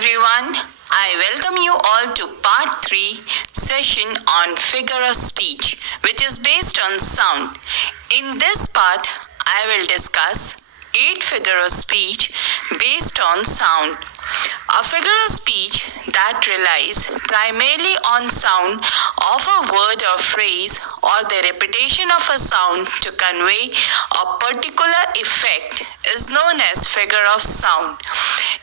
everyone. I welcome you all to part 3 session on figure of speech, which is based on sound. In this part, I will discuss 8 figure of speech based on sound. A figure of speech that relies primarily on sound of a word or phrase or the repetition of a sound to convey a particular effect is known as figure of sound.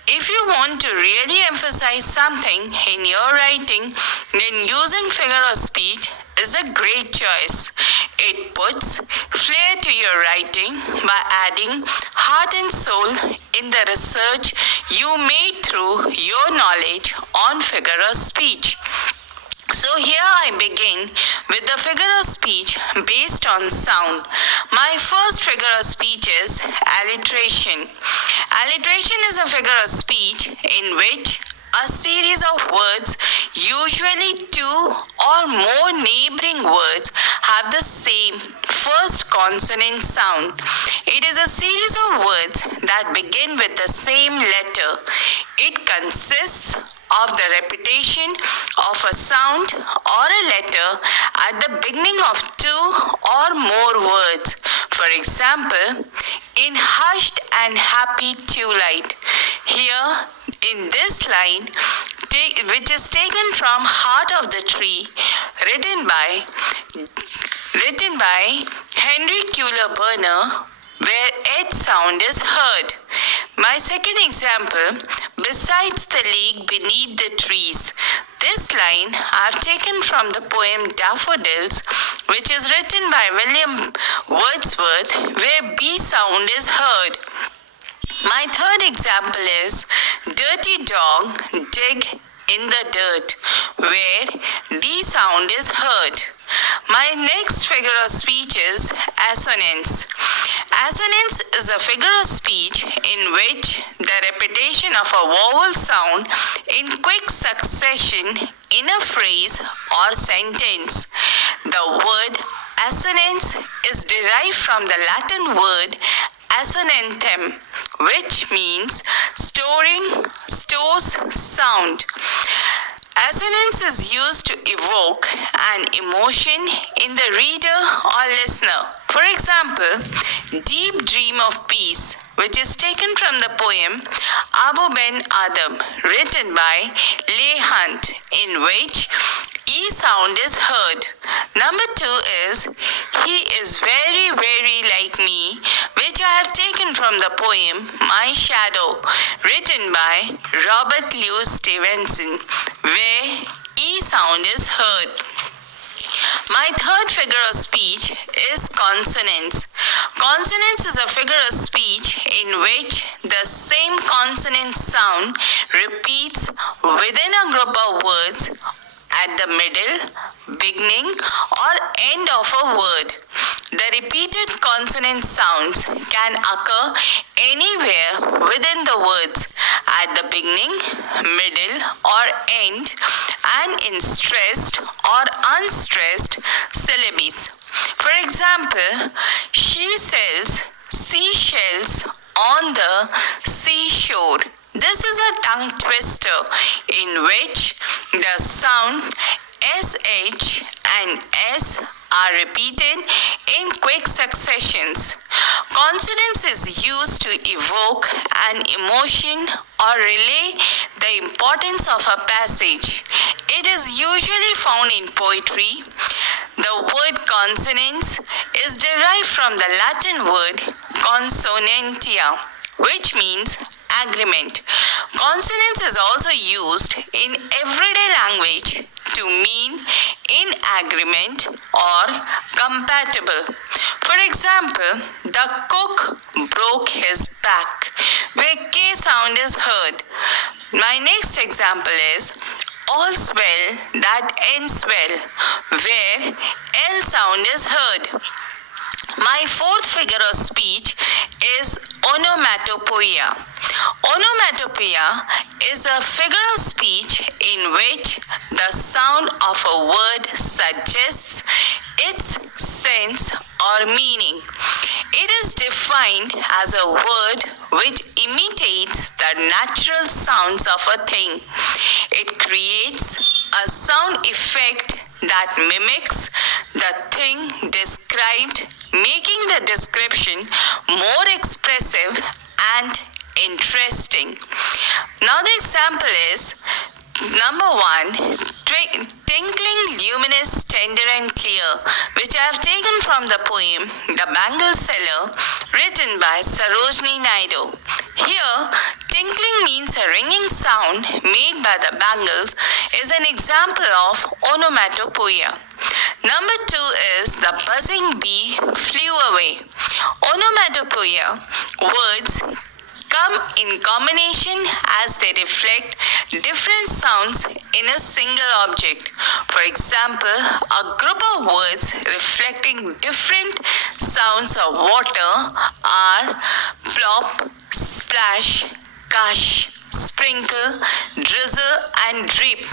If you want to really emphasize something in your writing, then using figure of speech is a great choice. It puts flair to your writing by adding heart and soul in the research you made through your knowledge on figure of speech. So here I begin with the figure of speech based on sound. My first figure of speech is alliteration. Alliteration is a figure of speech in which a series of words, usually 2 or more neighboring words, have the same first consonant sound. It is a series of words that begin with the same letter. It consists of the repetition of a sound or a letter at the beginning of 2 or more words. For example, in hushed and happy twilight. Here in this line, which is taken from Heart of the Tree, written by Henry Culler Berner, where H sound is heard. My second example, besides the lake beneath the trees. This line I have taken from the poem Daffodils, which is written by William Wordsworth, where B sound is heard. My third example is dirty dog, dig in the dirt, where D sound is heard. My next figure of speech is assonance. Assonance is a figure of speech in which the repetition of a vowel sound in quick succession in a phrase or sentence. The word assonance is derived from the Latin word assonantem, which means stores sound. Assonance is used to evoke an emotion in the reader or listener. For example, Deep Dream of Peace, which is taken from the poem Abu Ben Adab, written by Leigh Hunt, in which E sound is heard. Number 2 is He is very, very like me, which I have taken from the poem My Shadow, written by Robert Louis Stevenson, where E sound is heard. My third figure of speech is consonance. Consonance is a figure of speech in which the same consonant sound repeats within a group of words at the middle, beginning, or end of a word. The repeated consonant sounds can occur anywhere within the words, at the beginning, middle, or end, and in stressed or unstressed syllables. For example, she sells seashells on the seashore. This is a tongue twister in which the sound SH and S are repeated in quick successions. Consonance is used to evoke an emotion or relay the importance of a passage. It is usually found in poetry. The word consonance is derived from the Latin word consonantia, which means agreement. Consonance is also used in everyday language to mean in agreement or compatible. For example, the cook broke his back, where K sound is heard. My next example is all's well that ends well, where L sound is heard. My fourth figure of speech is onomatopoeia. Onomatopoeia is a figure of speech in which the sound of a word suggests its sense or meaning. It is defined as a word which imitates the natural sounds of a thing. It creates a sound effect that mimics the thing described, making the description more expressive and interesting. Now the example is number 1, tinkling, luminous, tender and clear, which I have taken from the poem The Bangle Seller, written by Sarojini Naidu. Here, tinkling means a ringing sound made by the bangles is an example of onomatopoeia. Number 2 is the buzzing bee flew away. Onomatopoeia words come in combination as they reflect different sounds in a single object. For example, a group of words reflecting different sounds of water are plop, splash, gush, sprinkle, drizzle and drip.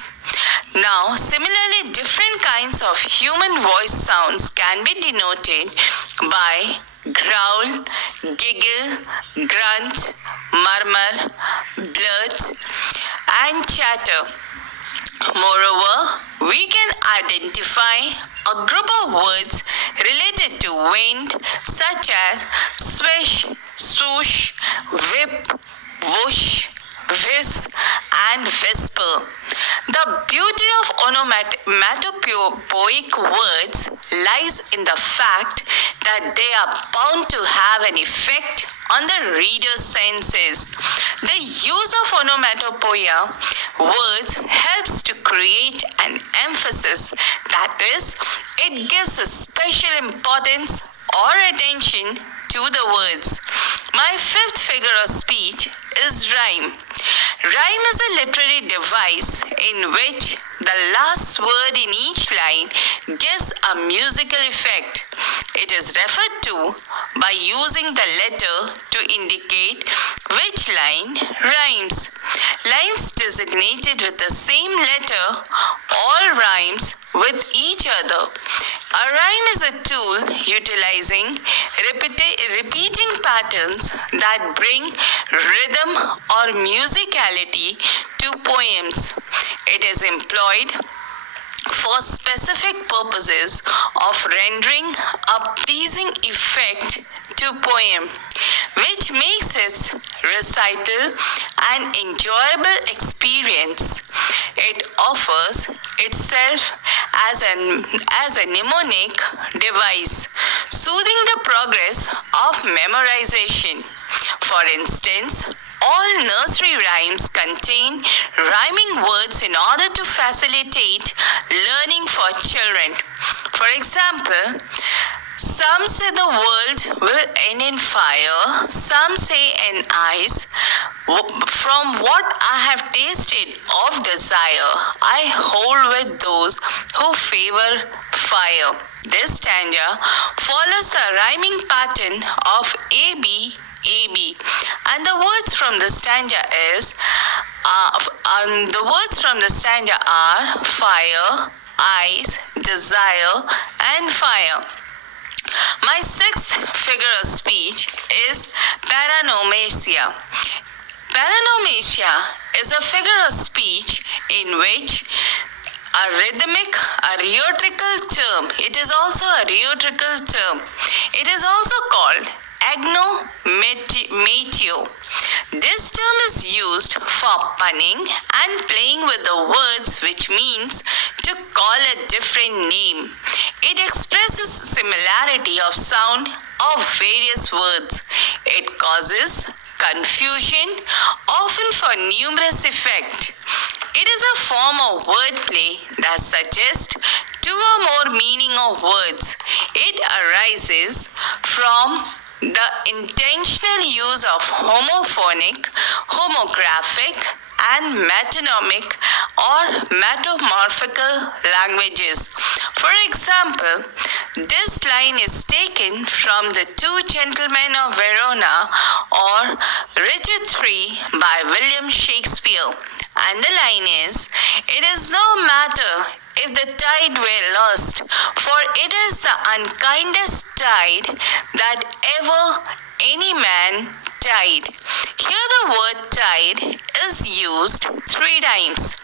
Now, similarly, different kinds of human voice sounds can be denoted by growl, giggle, grunt, murmur, blurt, and chatter. Moreover, we can identify a group of words related to wind such as swish, swoosh, whip, whoosh, whiz, and whisper. The beauty of onomatopoeic words lies in the fact that they are bound to have an effect on the reader's senses. The use of onomatopoeia words helps to create an emphasis, that is, it gives a special importance or attention to the words. My 5th figure of speech is rhyme. Rhyme is a literary device in which the last word in each line gives a musical effect. It is referred to by using the letter to indicate which line rhymes. Lines designated with the same letter all rhymes with each other. A rhyme is a tool utilizing repeating patterns that bring rhythm or musicality to poems. It is employed for specific purposes of rendering a pleasing effect to poem, which makes its recital an enjoyable experience. It offers itself as a mnemonic device, soothing the progress of memorization. For instance, all nursery rhymes contain rhyming words in order to facilitate learning for children. For example, some say the world will end in fire, some say in ice. From what I have tasted of desire, I hold with those who favor fire. This stanza follows the rhyming pattern of AB, AB, and the words from the stanza are fire, ice, desire, and fire. My 6th figure of speech is paranomasia. Paranomasia is a figure of speech in which a rhetorical term. It is also a rhetorical term. It is also called agnomatio. This term is used for punning and playing with the words, which means to call a different name. It expresses similarity of sound of various words. It causes confusion, often for numerous effect. It is a form of wordplay that suggests two or more meaning of words. It arises from the intentional use of homophonic, homographic, and metonymic or metamorphical languages. For example, this line is taken from The Two Gentlemen of Verona or Richard III by William Shakespeare. And the line is, "It is no matter if the tide were lost, for it is the unkindest tide that ever any man tide. Here the word tide is used 3 times.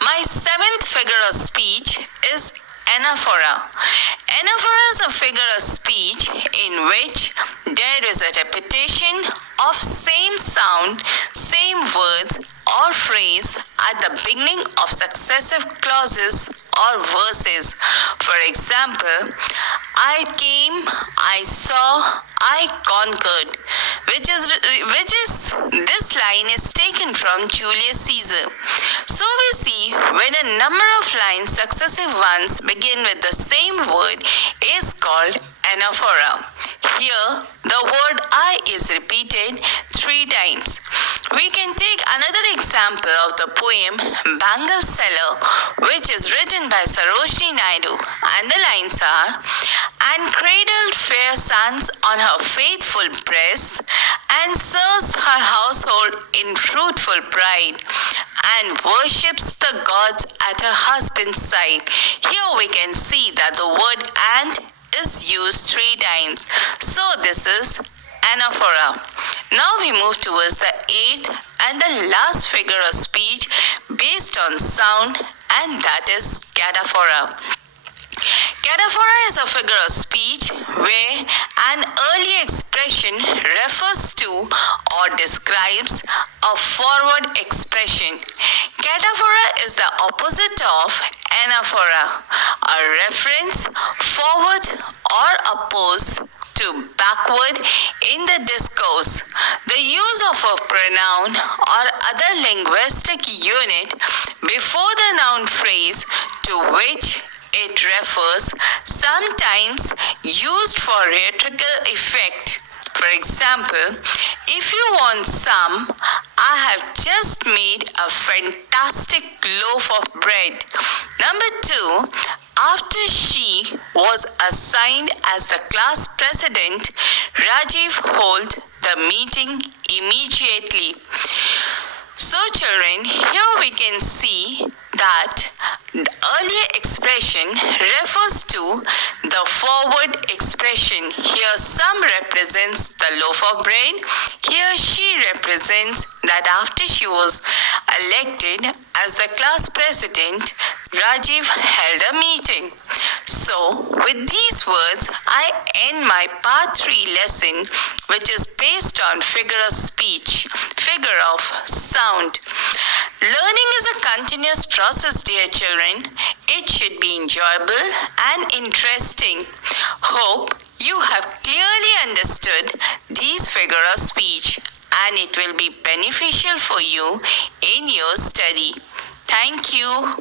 My 7th figure of speech is anaphora. Anaphora is a figure of speech in which there is a repetition of same sound, same words or phrase at the beginning of successive clauses or verses. For example, I came, I saw, I conquered, this line is taken from Julius Caesar. So we see when a number of lines, successive ones, begin with the same word is called anaphora. Here, the word I is repeated 3 times. We can take another example of the poem Bangle Seller, which is written by Sarojini Naidu, and the lines are, and cradled fair sons on her faithful breast, and serves her household in fruitful pride, and worships the gods at her husband's side. Here we can see that the word and is used 3 times. So this is anaphora. Now we move towards the 8th and the last figure of speech based on sound, and that is cataphora. Cataphora is a figure of speech where an early expression refers to or describes a forward expression. Cataphora is the opposite of anaphora, a reference forward or opposed to backward in the discourse. The use of a pronoun or other linguistic unit before the noun phrase to which it refers, sometimes used for rhetorical effect. For example, if you want some, I have just made a fantastic loaf of bread. Number 2, after she was assigned as the class president, Rajiv held the meeting immediately. So children, here we can see that the earlier expression refers to the forward expression. Here some represents the loaf of bread. Here she represents that after she was elected as the class president, Rajiv held a meeting. So with these words, I end my part 3 lesson, which is based on figure of speech, figure of sound. Learning is a continuous process, dear children. It should be enjoyable and interesting. Hope you have clearly understood these figure of speech, and it will be beneficial for you in your study. Thank you.